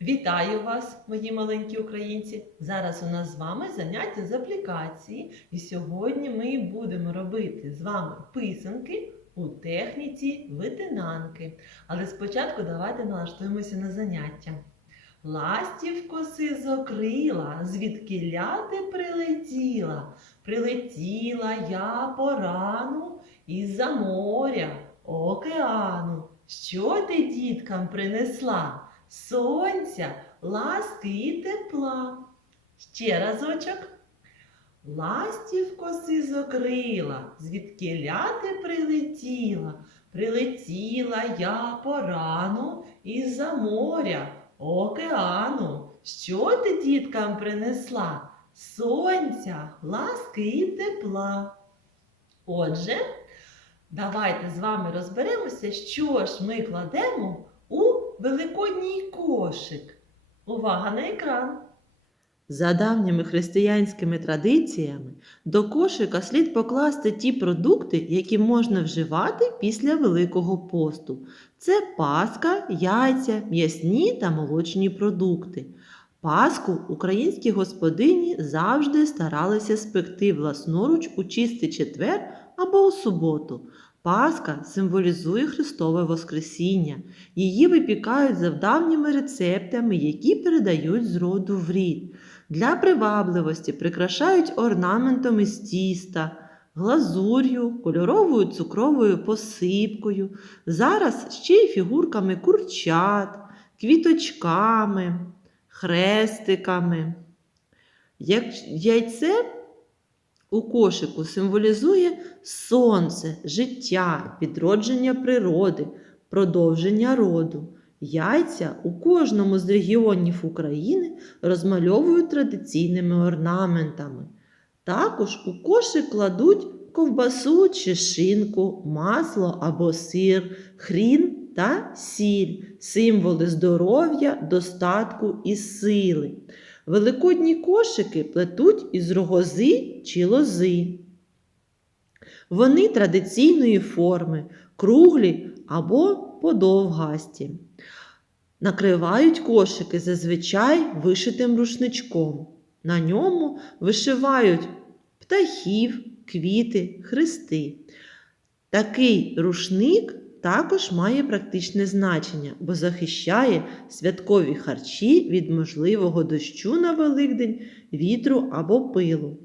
Вітаю вас, мої маленькі українці! Зараз у нас з вами заняття з аплікації, і сьогодні ми будемо робити з вами писанки у техніці витинанки. Але спочатку давайте налаштуємося на заняття. Ластівко сизокрила, звідкиля ти прилетіла? Прилетіла я порану із-за моря, океану. Що ти діткам принесла? Сонця, ласки і тепла. Ще разочок. Ластівко сизокрила, звідкиля ти прилетіла? Прилетіла я порану із-за моря, океану. Що ти діткам принесла? Сонця, ласки і тепла. Отже, давайте з вами розберемося, що ж ми кладемо великодній кошик. Увага на екран! За давніми християнськими традиціями до кошика слід покласти ті продукти, які можна вживати після Великого посту. Це паска, яйця, м'ясні та молочні продукти. Паску українські господині завжди старалися спекти власноруч у чистий четвер або у суботу. Паска символізує Христове Воскресіння. Її випікають за давніми рецептами, які передають з роду в рід. Для привабливості прикрашають орнаментом із тіста, глазур'ю, кольоровою цукровою посипкою. Зараз ще й фігурками курчат, квіточками, хрестиками. Яйце у кошику символізує сонце, життя, відродження природи, продовження роду. Яйця у кожному з регіонів України розмальовують традиційними орнаментами. Також у кошик кладуть ковбасу чи шинку, масло або сир, хрін та сіль, символи здоров'я, достатку і сили. Великодні кошики плетуть із рогози чи лози. Вони традиційної форми, круглі або подовгасті. Накривають кошики зазвичай вишитим рушничком. На ньому вишивають птахів, квіти, хрести. Такий рушник також має практичне значення, бо захищає святкові харчі від можливого дощу на Великдень, вітру або пилу.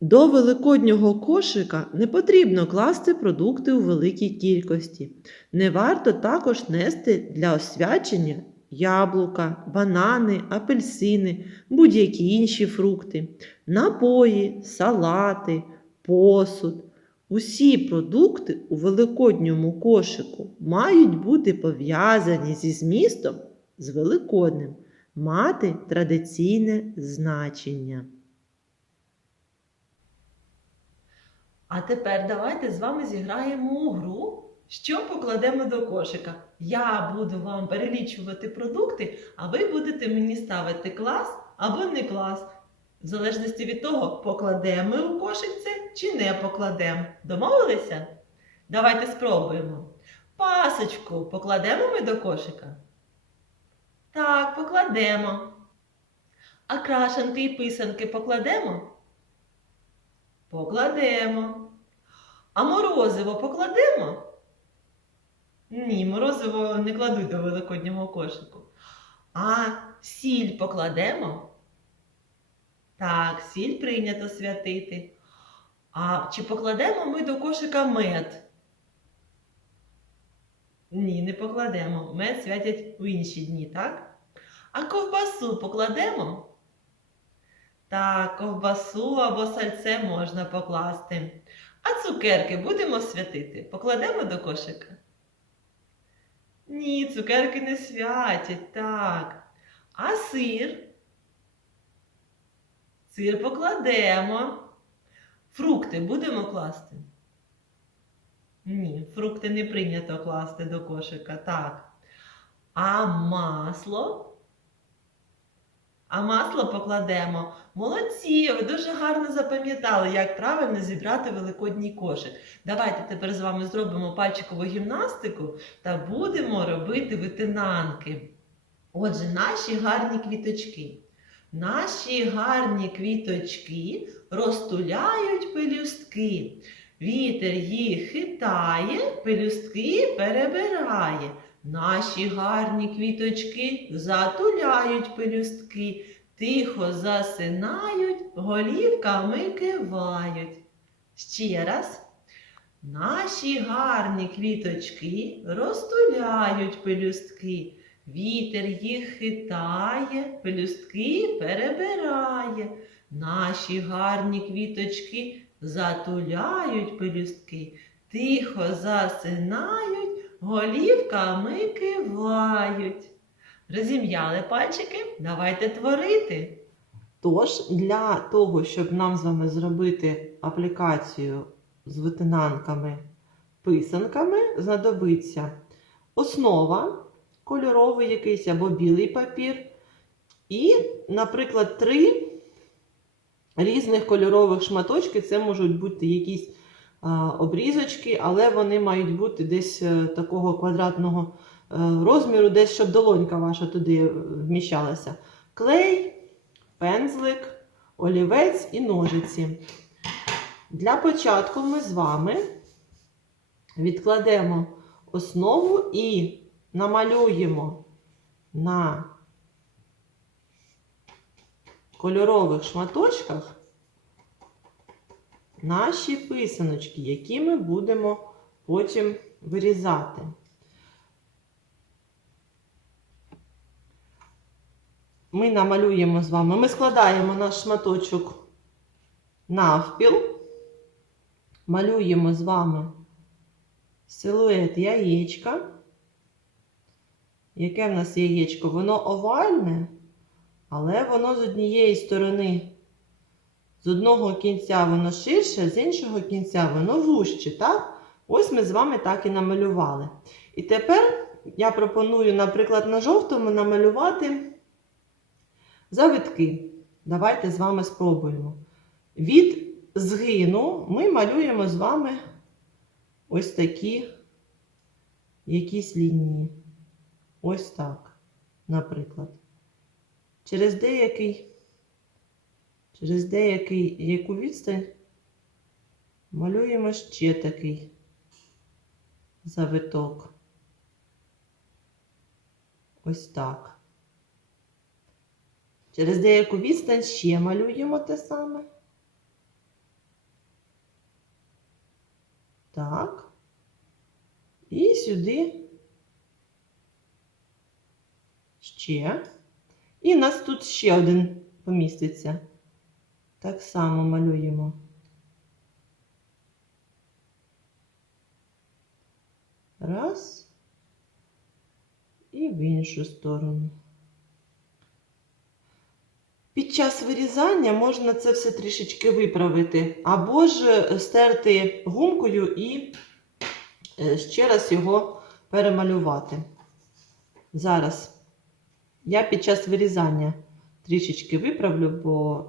До великоднього кошика не потрібно класти продукти у великій кількості. Не варто також нести для освячення яблука, банани, апельсини, будь-які інші фрукти, напої, салати, посуд. Усі продукти у великодньому кошику мають бути пов'язані зі змістом з великодним, мати традиційне значення. А тепер давайте з вами зіграємо у гру, що покладемо до кошика. Я буду вам перелічувати продукти, а ви будете мені ставити клас або не клас. В залежності від того, покладемо ми у кошик це чи не покладемо. Домовилися? Давайте спробуємо. Пасочку покладемо ми до кошика? Так, покладемо. А крашенки і писанки покладемо? Покладемо. А морозиво покладемо? Ні, морозиво не кладуть до великоднього кошику. А сіль покладемо? Так, сіль прийнято святити. А чи покладемо ми до кошика мед? Ні, не покладемо. Мед святять у інші дні, так? А ковбасу покладемо? Так, ковбасу або сальце можна покласти. А цукерки будемо святити? Покладемо до кошика? Ні, цукерки не святять, так. А сир? Сир покладемо. Фрукти будемо класти? Ні, фрукти не прийнято класти до кошика, так. А масло? А масло покладемо. Молодці! Ви дуже гарно запам'ятали, як правильно зібрати великодній кошик. Давайте тепер з вами зробимо пальчикову гімнастику та будемо робити витинанки. Отже, наші гарні квіточки. Наші гарні квіточки розтуляють пелюстки. Вітер їх хитає, пелюстки перебирає. Наші гарні квіточки затуляють пелюстки, тихо засинають, голівками кивають. Ще раз. Наші гарні квіточки розтуляють пелюстки. Вітер їх хитає, пелюстки перебирає. Наші гарні квіточки затуляють пелюстки, тихо засинають, голівками кивають. Розім'яли пальчики, давайте творити. Тож, для того, щоб нам з вами зробити аплікацію з витинанками, писанками, знадобиться основа, кольоровий якийсь або білий папір, і, наприклад, три різних кольорових шматочки. Це можуть бути якісь а, обрізочки, але вони мають бути десь е, такого квадратного е, розміру, десь щоб долонька ваша туди е, вміщалася. Клей, пензлик, олівець і ножиці. Для початку ми з вами відкладемо основу і намалюємо на кольорових шматочках наші писаночки, які ми будемо потім вирізати. Ми намалюємо з вами, ми складаємо наш шматочок навпіл, малюємо з вами силует яєчка. Яке в нас яєчко? Воно овальне, але воно з однієї сторони, з одного кінця воно ширше, з іншого кінця воно вужче. Так? Ось ми з вами так і намалювали. І тепер я пропоную, наприклад, на жовтому намалювати завитки. Давайте з вами спробуємо. Від згину ми малюємо з вами ось такі якісь лінії. Ось так, наприклад. Через деякий, через деякий яку відстань малюємо ще такий завиток. Ось так. Через деяку відстань ще малюємо те саме. Так. І сюди ще. І нас тут ще один поміститься. Так само малюємо. Раз. І в іншу сторону. Під час вирізання можна це все трішечки виправити, або ж стерти гумкою і е, ще раз його перемалювати. Зараз я під час вирізання трішечки виправлю, бо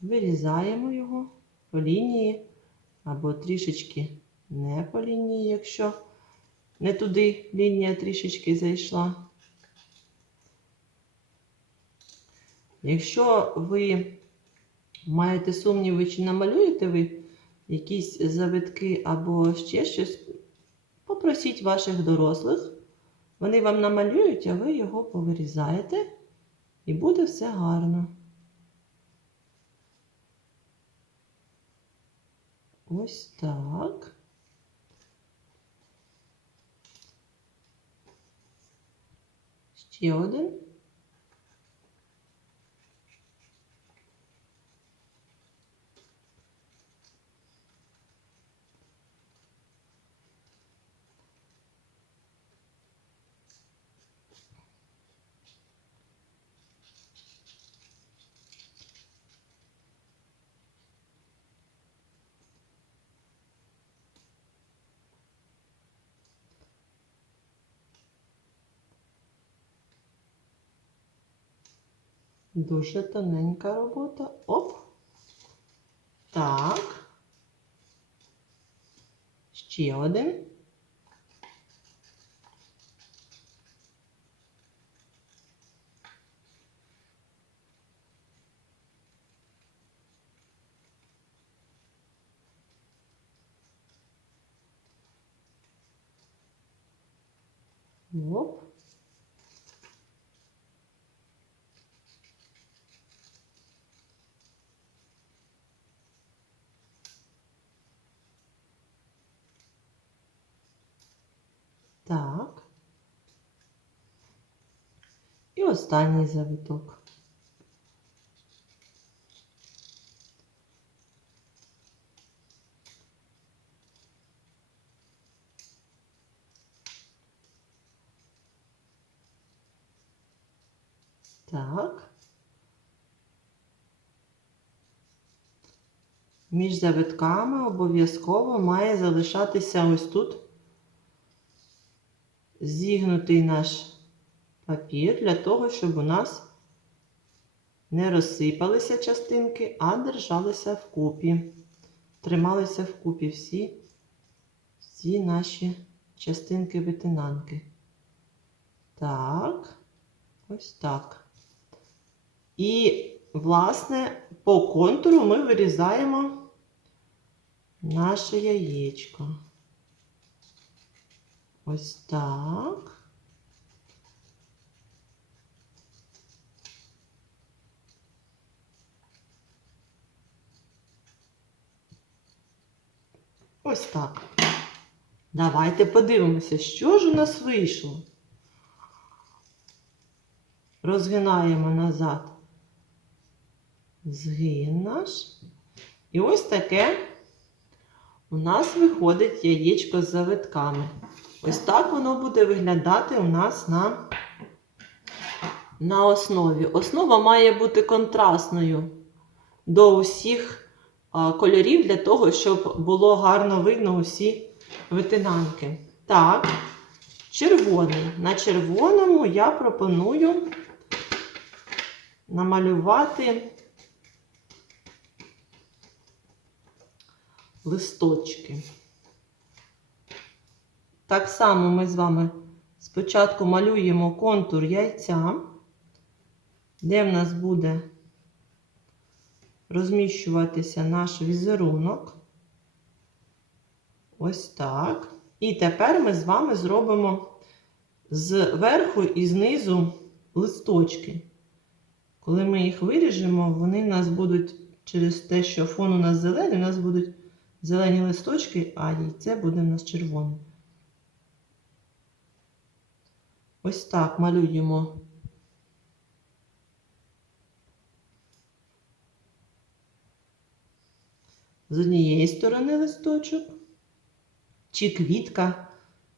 вирізаємо його по лінії або трішечки не по лінії, якщо не туди лінія трішечки зайшла. Якщо ви маєте сумніви, чи намалюєте ви якісь завитки або ще щось, попросіть ваших дорослих. Вони вам намалюють, а ви його повирізаєте, і буде все гарно. Ось так. Ще один. Дуже тоненька робота. Оп. Так. Ще один. Оп. Так. І останній завиток. Так. Між завитками обов'язково має залишатися ось тут зігнутий наш папір для того, щоб у нас не розсипалися частинки, а держалися вкупі. Трималися вкупі всі, всі наші частинки витинанки. Так, ось так. І, власне, по контуру ми вирізаємо наше яєчко. Ось так. Ось так. Давайте подивимося, що ж у нас вийшло. Розгинаємо назад згин наш. І ось таке у нас виходить яєчко з завитками. Ось так воно буде виглядати у нас на, на основі. Основа має бути контрастною до усіх кольорів для того, щоб було гарно видно усі витинанки. Так, червоний. На червоному я пропоную намалювати листочки. Так само ми з вами спочатку малюємо контур яйця, де в нас буде розміщуватися наш візерунок. Ось так. І тепер ми з вами зробимо зверху і знизу листочки. Коли ми їх виріжемо, вони в нас будуть через те, що фон у нас зелений, у нас будуть зелені листочки, а яйце буде в нас червоне. Ось так малюємо. З однієї сторони листочок, чи квітка,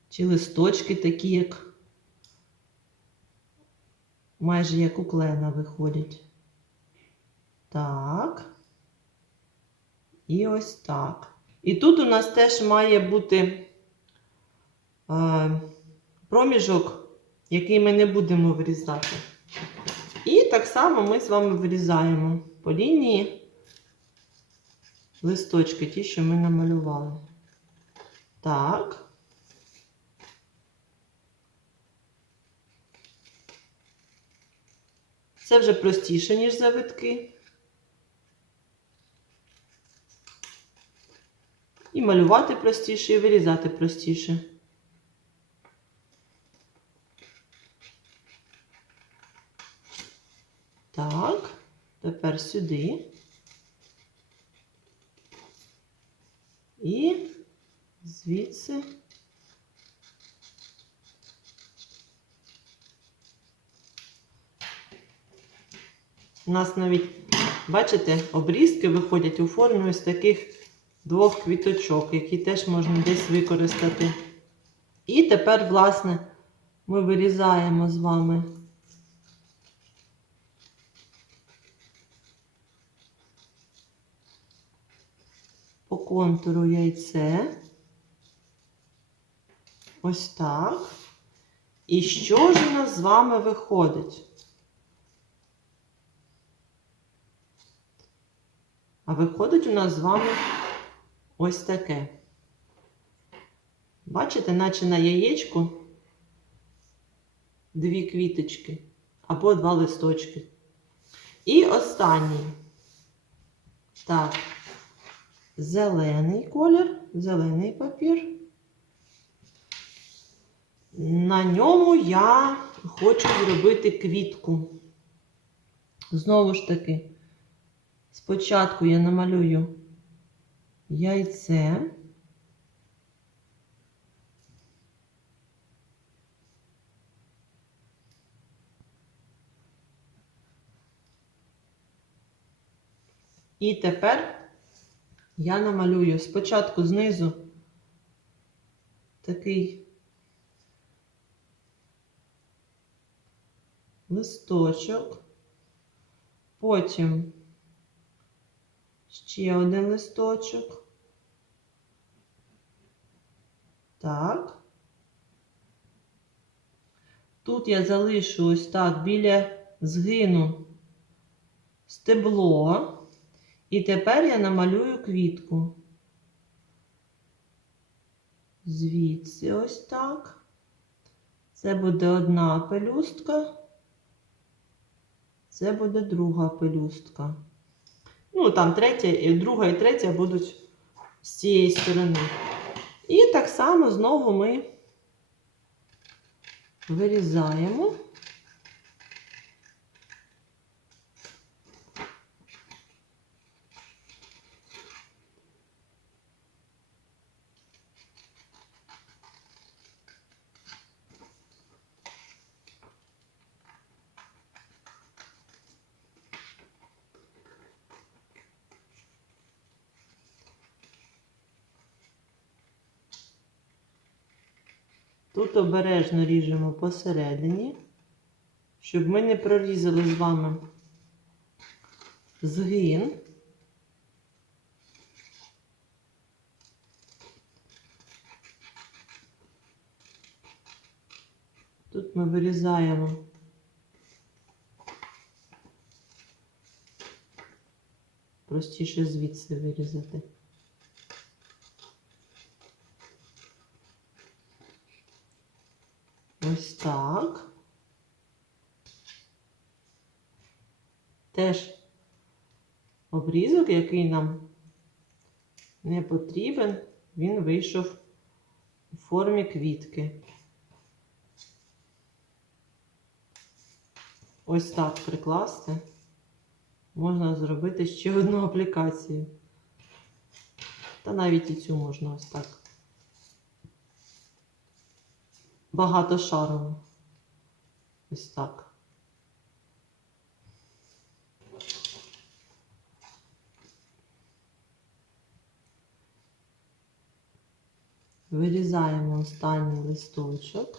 чи листочки такі, як майже як у клена виходять. Так. І ось так. І тут у нас теж має бути е, проміжок, який ми не будемо вирізати. І так само ми з вами вирізаємо по лінії листочки, ті, що ми намалювали. Так. Це вже простіше, ніж завитки. І малювати простіше, і вирізати простіше. Так, тепер сюди. І звідси. У нас навіть, бачите, обрізки виходять у формі ось таких двох квіточок, які теж можна десь використати. І тепер, власне, ми вирізаємо з вами по контуру яйце. Ось так. І що ж у нас з вами виходить? А виходить у нас з вами ось таке. Бачите, наче на яєчку дві квіточки або два листочки. І останній. Так, зелений колір, зелений папір. На ньому я хочу зробити квітку. Знову ж таки, спочатку я намалюю яйце. І тепер я намалюю спочатку знизу такий листочок, потім ще один листочок. Так. Тут я залишу ось так біля згину стебло. І тепер я намалюю квітку. Звідси ось так. Це буде одна пелюстка. Це буде друга пелюстка. Ну, там третя, друга і третя будуть з цієї сторони. І так само знову ми вирізаємо. Тут обережно ріжемо посередині, щоб ми не прорізали з вами згин. Тут ми вирізаємо простіше звідси вирізати. Ось так. Теж обрізок, який нам не потрібен, він вийшов у формі квітки. Ось так прикласти. Можна зробити ще одну аплікацію. Та навіть і цю можна ось так. Багатошарово. Ось так. Вирізаємо останній листочок.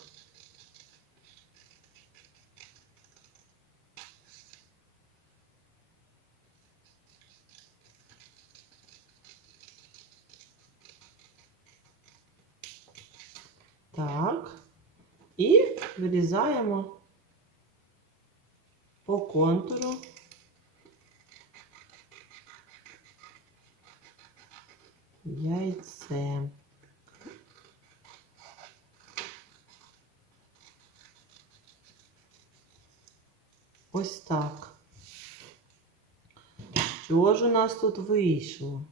Так. Вирізаємо по контуру. Яйце. Ось так. Що ж у нас тут вийшло?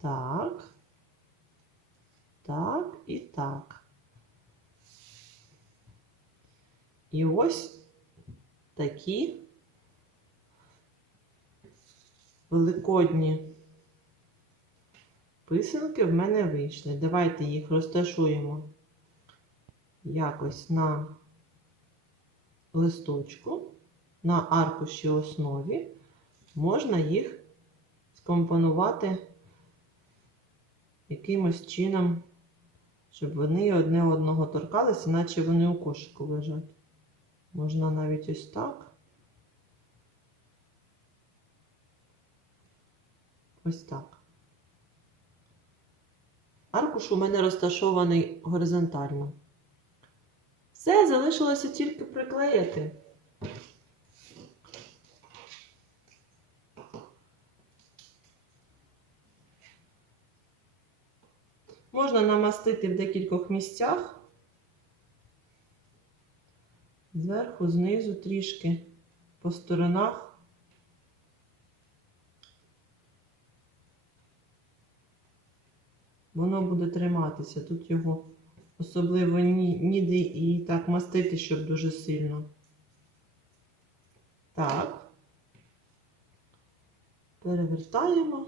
Так. Так і так. І ось такі великодні писанки в мене вийшли. Давайте їх розташуємо якось на листочку, на аркуші основі. Можна їх скомпонувати якимось чином, щоб вони одне одного торкалися, наче вони у кошику лежать. Можна навіть ось так. Ось так. Аркуш у мене розташований горизонтально. Все, залишилося тільки приклеїти. Можна намастити в декількох місцях. Зверху, знизу трішки, по сторонах. Воно буде триматися. Тут його особливо ні- ніде і так мастити, щоб дуже сильно. Так. Перевертаємо,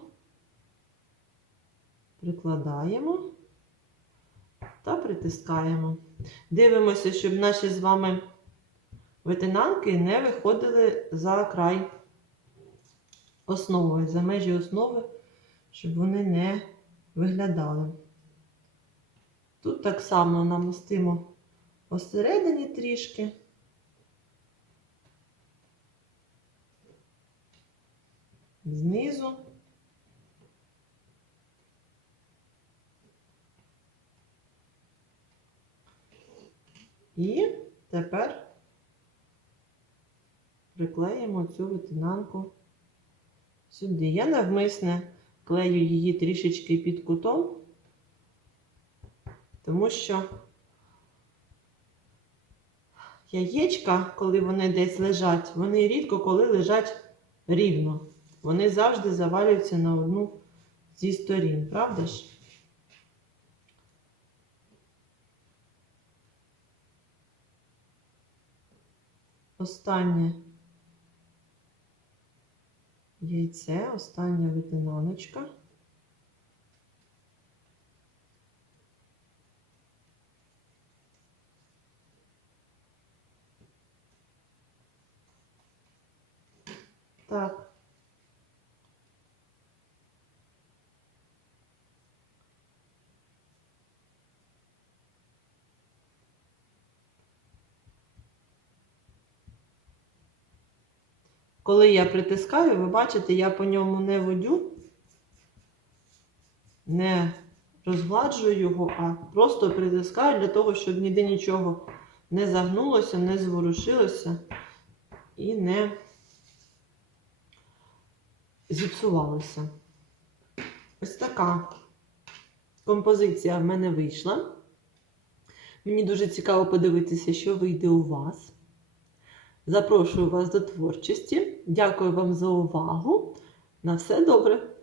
прикладаємо та притискаємо. Дивимося, щоб наші з вами витинанки не виходили за край основи, за межі основи, щоб вони не виглядали. Тут так само намастимо посередині трішки. Знизу. І тепер приклеїмо цю витинанку сюди. Я навмисне клею її трішечки під кутом, тому що яєчка, коли вони десь лежать, вони рідко коли лежать рівно. Вони завжди завалюються на одну зі сторін, правда ж? Останнє яйце, остання витинаночка. Так. Коли я притискаю, ви бачите, я по ньому не водю, не розгладжую його, а просто притискаю для того, щоб ніде нічого не загнулося, не зворушилося і не зіпсувалося. Ось така композиція в мене вийшла. Мені дуже цікаво подивитися, що вийде у вас. Запрошую вас до творчості. Дякую вам за увагу. На все добре!